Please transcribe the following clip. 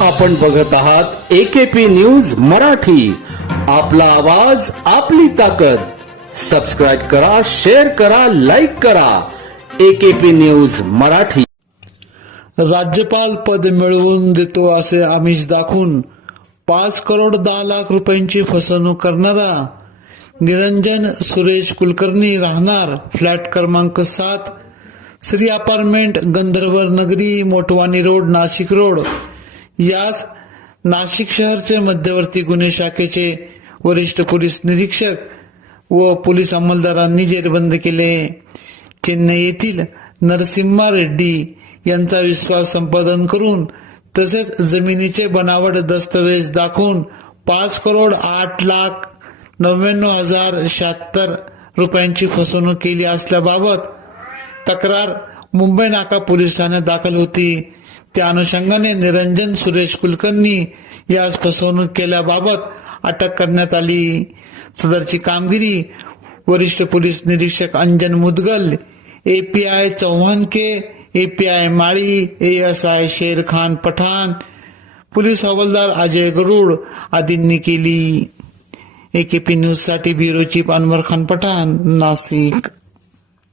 आपण बघत आहात एकेपी न्यूज मराठी. आपला आवाज आपली ताकद. सबस्क्राईब करा शेअर करा लाईक करा. AKP news Marathi. राज्यपाल पद मिळवून देतो असे आमिष दाखवून पाच करोड दहा लाख रुपयांची फसवणूक करणारा निरंजन सुरेश कुलकर्णी राहणार फ्लॅट क्रमांक सात. श्री अपार्टमेंट गंधर्व नगरी मोटवानी रोड नाशिक रोड. यास नाशिक शहरचे मध्यवर्ती गुन्हे शाखेचे वरिष्ठ पोलीस निरीक्षक व पोलीस अंमलदारांनी जेरबंद केले. चेन्नई येथील नरसिम्हा रेड्डी यांचा विश्वास संपादन करून तसेच जमिनीचे बनावट दस्तवेज दाखवून पाच करोड आठ लाख नव्याण्णव हजार शहात्तर रुपयांची फसवणूक केली असल्याबाबत तक्रार मुंबई नाका पोलीस ठाण्यात दाखल होती. त्या अनुषंगाने निरंजन सुरेश कुलकर्णी यास फसवणूक केल्याबाबत अटक करण्यात आली. सदरची कामगिरी वरिष्ठ पोलीस निरीक्षक Anjan Mudgal A P I Chavan K A P I Mali A S Sher Khan Pathan police हवालदार अजय गरुड आदींनी केली. एकेपी न्यूजसाठी ब्युरो चीफ अनवर खान पठाण नाशिक.